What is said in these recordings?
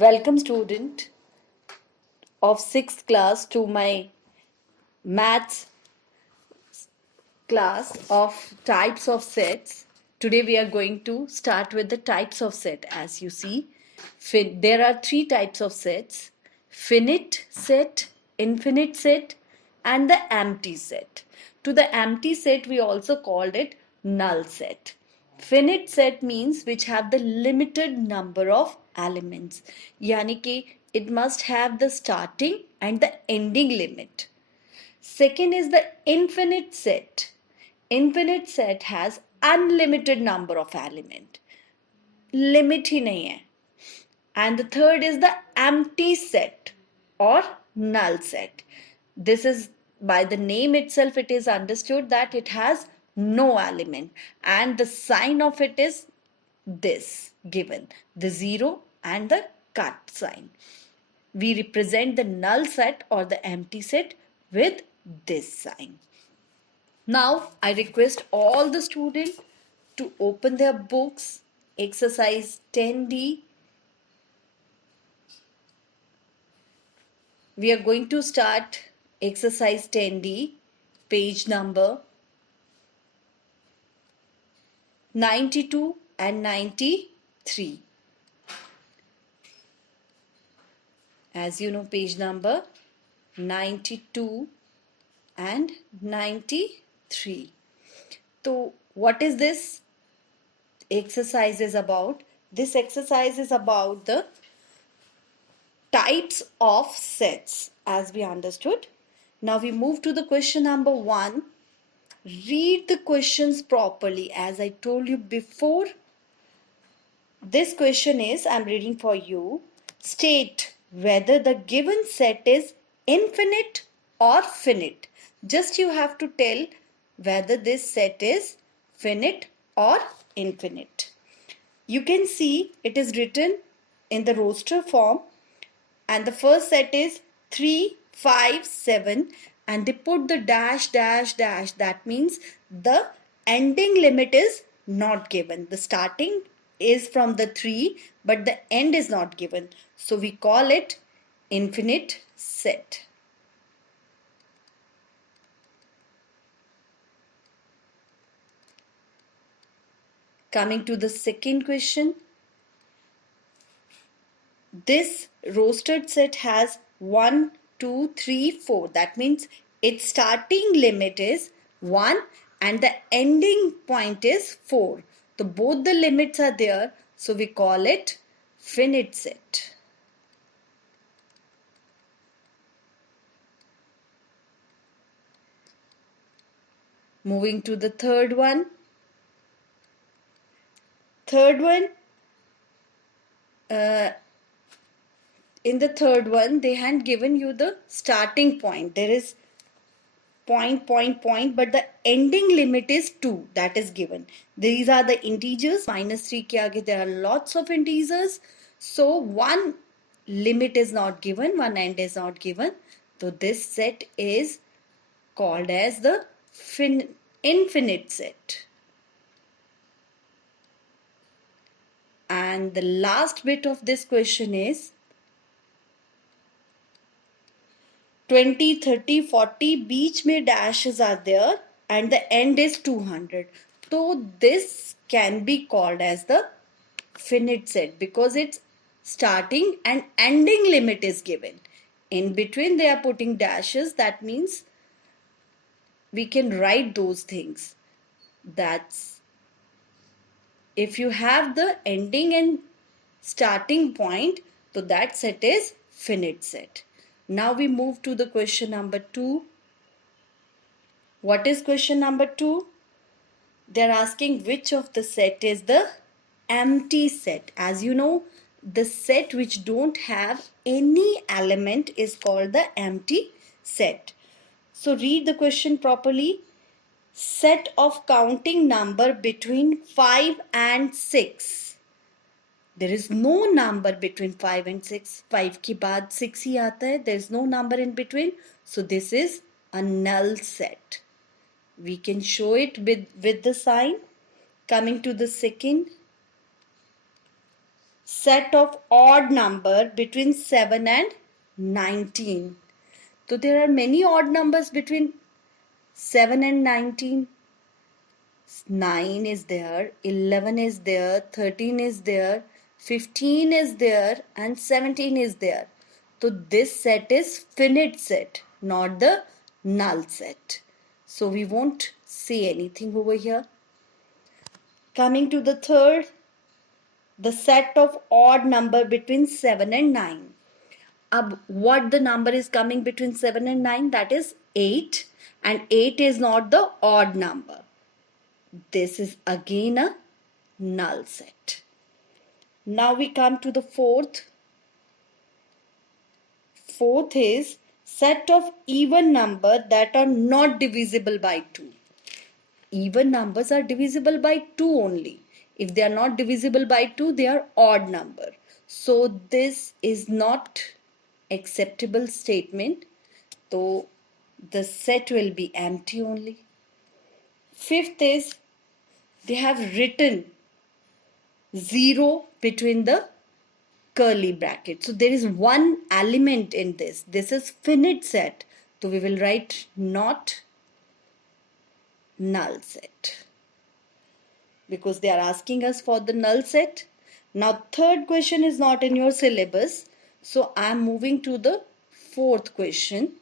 Welcome student of 6th class to my maths class of types of sets. Today we are going to start with the types of set. As you see, there are three types of sets: finite set, infinite set, and the empty set. To the empty set we also called it null set. Finite set means which have the limited number of elements. Yani कि it must have the starting and the ending limit. Second is the infinite set. Infinite set has unlimited number of element. Limit ही नहीं है. And the third is the empty set or null set. This is by the name itself it is understood that it has no element and the sign of it is this given, the zero and the cut sign. We represent the null set or the empty set with this sign. Now I request all the students to open their books, exercise 10D. We are going to start exercise 10D, page number 92 and 93. As you know, page number 92 and 93. So what is this exercise is about? This exercise is about the types of sets as we understood. Now we move to the question number 1. Read the questions properly. As I told you before, this question is, I'm reading for you. State whether the given set is infinite or finite. Just you have to tell whether this set is finite or infinite. You can see it is written in the roster form, and the first set is 3, 5, 7, and they put the dash, dash, dash. That means the ending limit is not given. The starting is from the 3, but the end is not given. So we call it infinite set. Coming to the second question. This rostered set has 1, 2, 3, 4. That means its starting limit is 1 and the ending point is 4. So both the limits are there. So we call it finite set. Moving to the third one. In the third one, they had given you the starting point. There is point, but the ending limit is 2. That is given. These are the integers. -3 ke aage there are lots of integers. So one limit is not given, one end is not given. So this set is called as the infinite set. And the last bit of this question is 20, 30, 40 बीच में dashes are there and the end is 200. So this can be called as the finite set because its starting and ending limit is given. In between they are putting dashes. That means we can write those things. That's if you have the ending and starting point, so that set is finite set. Now we move to the question number 2. What is question number 2? They're asking which of the set is the empty set. As you know, the set which don't have any element is called the empty set. So read the question properly. Set of counting number between 5 and 6. There is no number between 5 and 6. 5 के बाद 6 ही आता है. There is no number in between. So this is a null set. We can show it with the sign. Coming to the second. set of odd number between 7 and 19. So there are many odd numbers between 7 and 19. 9 is there, 11 is there, 13 is there, 15 is there, and 17 is there. So this set is finite set, not the null set. So we won't say anything over here. Coming to the third, the set of odd number between 7 and 9. What the number is coming between 7 and 9? That is 8, and 8 is not the odd number. This is again a null set. Now we come to the fourth. Fourth is set of even number that are not divisible by 2. Even numbers are divisible by 2 only. If they are not divisible by 2, they are odd number. So this is not acceptable statement. So the set will be empty only. Fifth is they have written 0 between the curly bracket. So there is one element in this. This is finite set. So we will write not null set, because they are asking us for the null set. Now third question is not in your syllabus. So I am moving to the fourth question.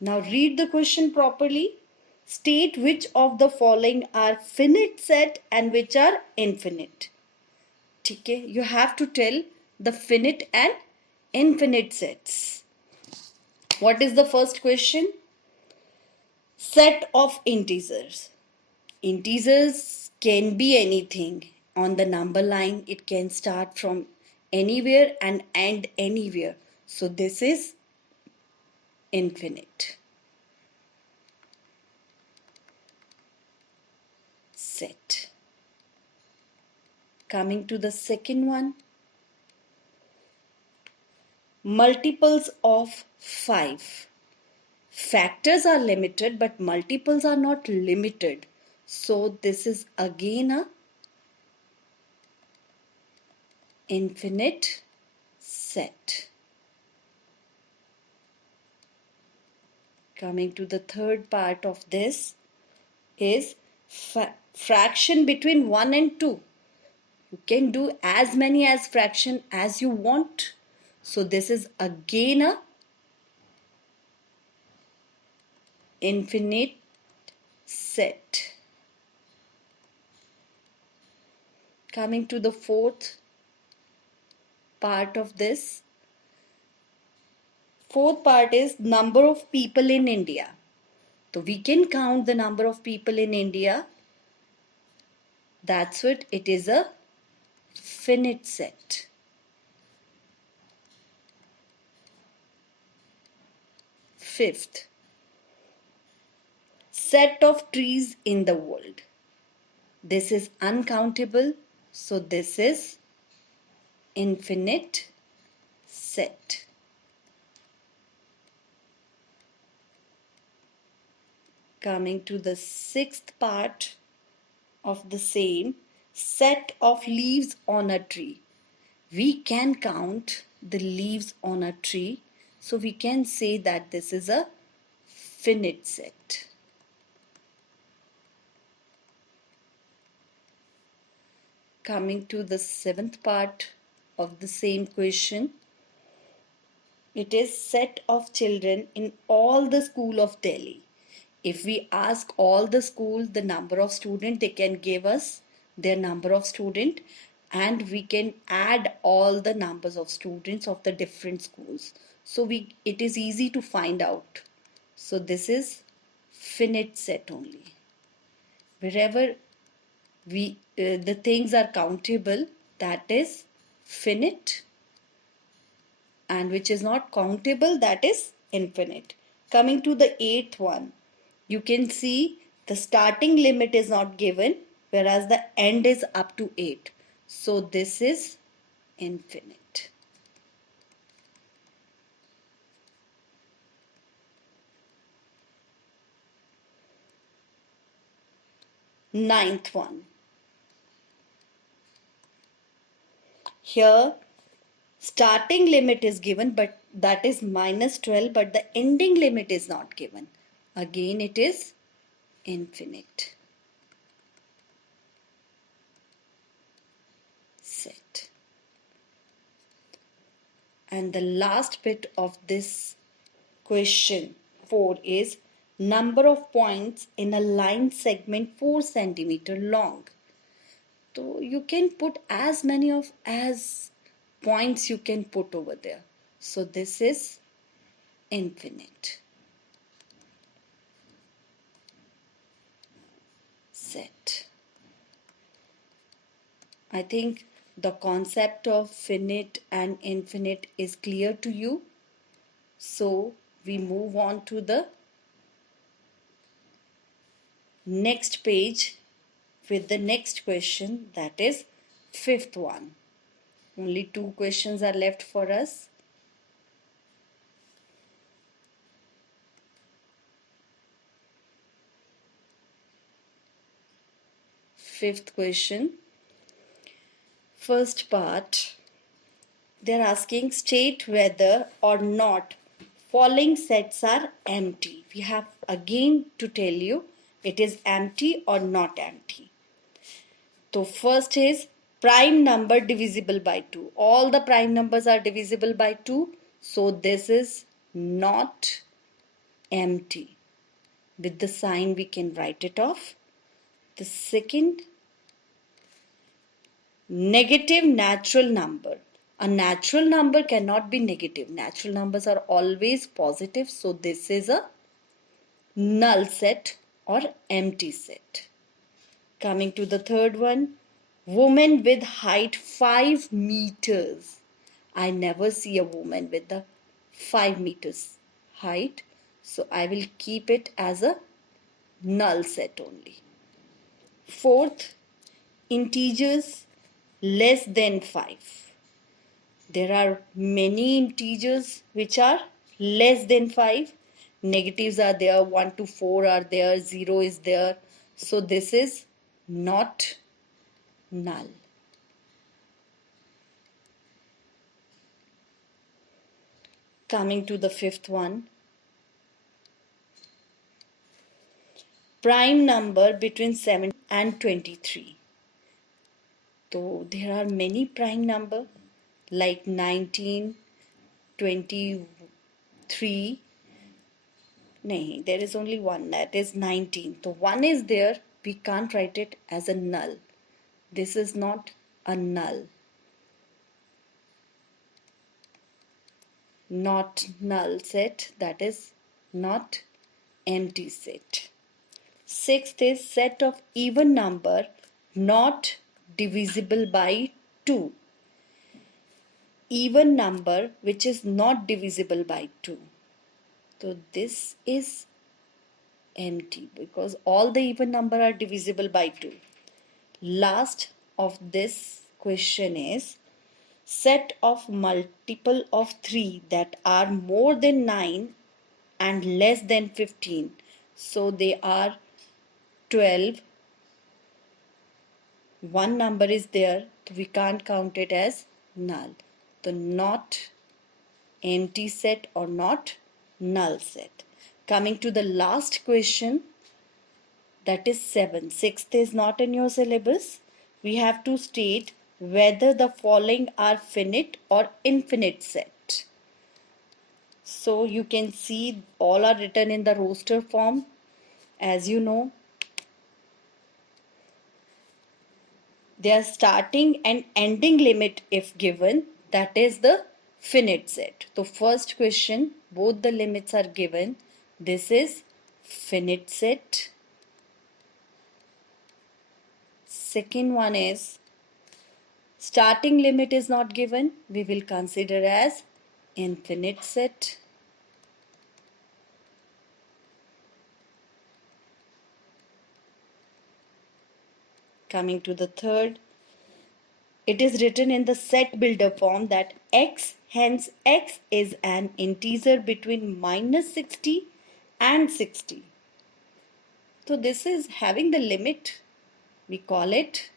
Now read the question properly. State which of the following are finite set and which are infinite. ठीक है, you have to tell the finite and infinite sets. What is the first question? Set of integers. Integers can be anything on the number line. It can start from anywhere and end anywhere. So this is infinite set. Coming to the second one. Multiples of 5. Factors are limited, but multiples are not limited. So this is again a infinite set. Coming to the third part of this is fraction between 1 and 2. You can do as many as fraction as you want. So this is again a infinite set. Coming to the fourth part of this. Fourth part is number of people in India. So we can count the number of people in India. That's what it is, a finite set. Fifth, set of trees in the world. This is uncountable, so this is infinite set. Coming to the sixth part of the same, set of leaves on a tree. We can count the leaves on a tree, so we can say that this is a finite set. Coming to the seventh part of the same question, it is set of children in all the school of Delhi. If we ask all the school the number of students, they can give us their number of student, and we can add all the numbers of students of the different schools. So it is easy to find out. So this is finite set only. Wherever the things are countable, that is finite, and which is not countable, that is infinite. Coming to the eighth one, you can see the starting limit is not given, whereas the end is up to 8. So this is infinite. Ninth one. Here starting limit is given, but that is minus 12, but the ending limit is not given. Again it is infinite. Set. And the last bit of this question 4 is number of points in a line segment 4 centimeter long. So you can put as many of as points you can put over there. So this is infinite. Set. I think the concept of finite and infinite is clear to you. So we move on to the next page with the next question, that is fifth one. Only 2 questions are left for us. Fifth question. First part, they're asking state whether or not following sets are empty. We have again to tell you it is empty or not empty. So first is prime number divisible by 2. All the prime numbers are divisible by 2. So this is not empty. With the sign we can write it off. The second, negative natural number. A natural number cannot be negative. Natural numbers are always positive. So this is a null set or empty set. Coming to the third one, woman with height 5 meters. I never see a woman with the 5 meters height. So I will keep it as a null set only. Fourth, integers less than 5. There are many integers which are less than 5. Negatives are there, 1 to 4 are there, 0 is there. So this is not null. Coming to the fifth one, prime number between 7 and 23. So there are many prime number like 19, 23. No, there is only one, that is 19. So one is there, we can't write it as a null. This is not a null. Not null set, that is not empty set. Sixth is set of even number not divisible by 2. Even number which is not divisible by 2. So this is empty because all the even number are divisible by 2. Last of this question is set of multiple of 3 that are more than 9 and less than 15. So they are 12. One number is there, so we can't count it as null. So not empty set or not null set. Coming to the last question, that is 7. Sixth is not in your syllabus. We have to state whether the following are finite or infinite set. So you can see all are written in the roster form. As you know, their starting and ending limit if given, that is the finite set. So first question, both the limits are given. This is finite set. Second one is starting limit is not given. We will consider as infinite set. Coming to the third, it is written in the set builder form that x, hence x is an integer between minus 60 and 60. So this is having the limit. We call it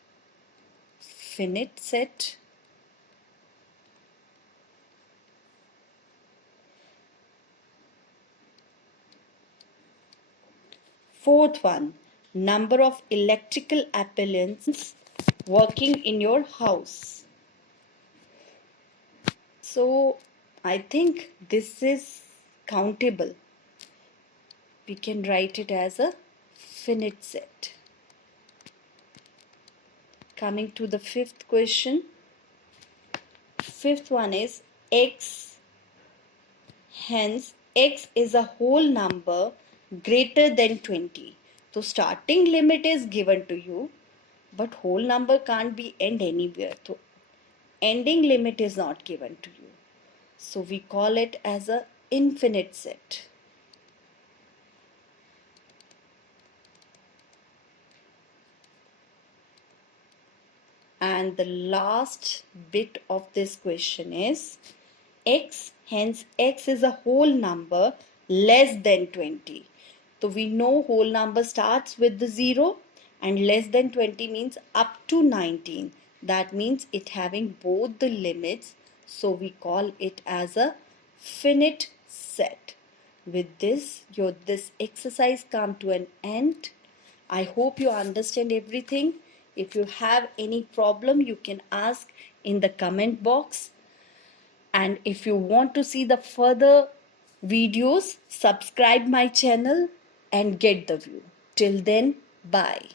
finite set. Fourth one, number of electrical appliances working in your house. So I think this is countable. We can write it as a finite set. Coming to the fifth question. Fifth one is x, hence x is a whole number greater than 20. So starting limit is given to you, but whole number can't be end anywhere. So ending limit is not given to you. So we call it as a infinite set. And the last bit of this question is x, hence x is a whole number less than 20. So we know whole number starts with the 0 and less than 20 means up to 19. That means it having both the limits. So we call it as a finite set. With this, this exercise come to an end. I hope you understand everything. If you have any problem, you can ask in the comment box. And if you want to see the further videos, subscribe my channel and get the view. Till then, bye.